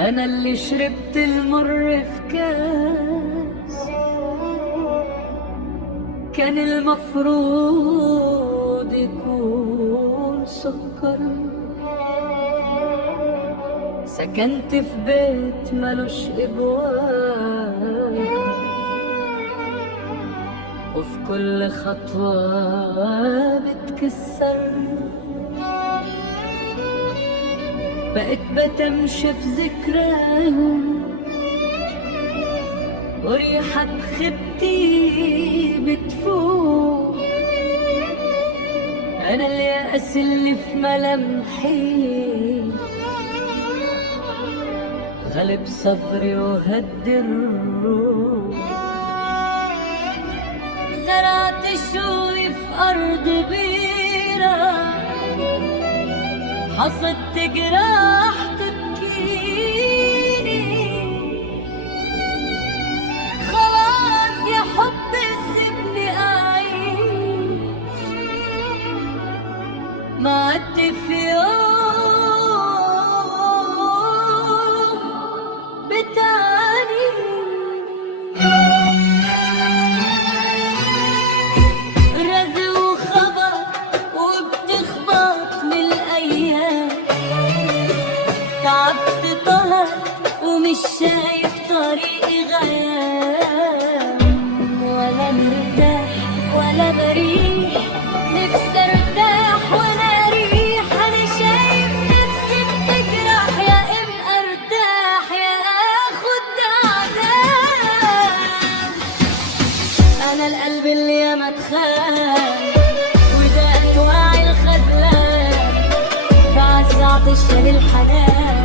أنا اللي شربت المر في كاس كان المفروض يكون سكر. سكنت في بيت ملوش ابواب، وفي كل خطوة بتكسر. بقيت بتمشى في ذكراهم وريحة خيبتي بتفوق. أنا اليأس اللي في ملامحي غلب صبري وهدي الروح. زرعت شوي في أرض بيرة، حصدت جراح تبكيني. خلاص يا حب سيبني أعيش، ما عدت في يوم بتعني. رزق وخبر وبتخبط من الأيام، تعبت طهر ومش شايف طريقي غيام. ولا مرتاح ولا بريح، نفسي ارتاح وانا اريح. انا شايف نفسي بتجرح، يا اما ارتاح يا اخد عذاب. انا القلب اللي ياما اتخان، وده انواع الخذلان. فعزعت الشال الحنان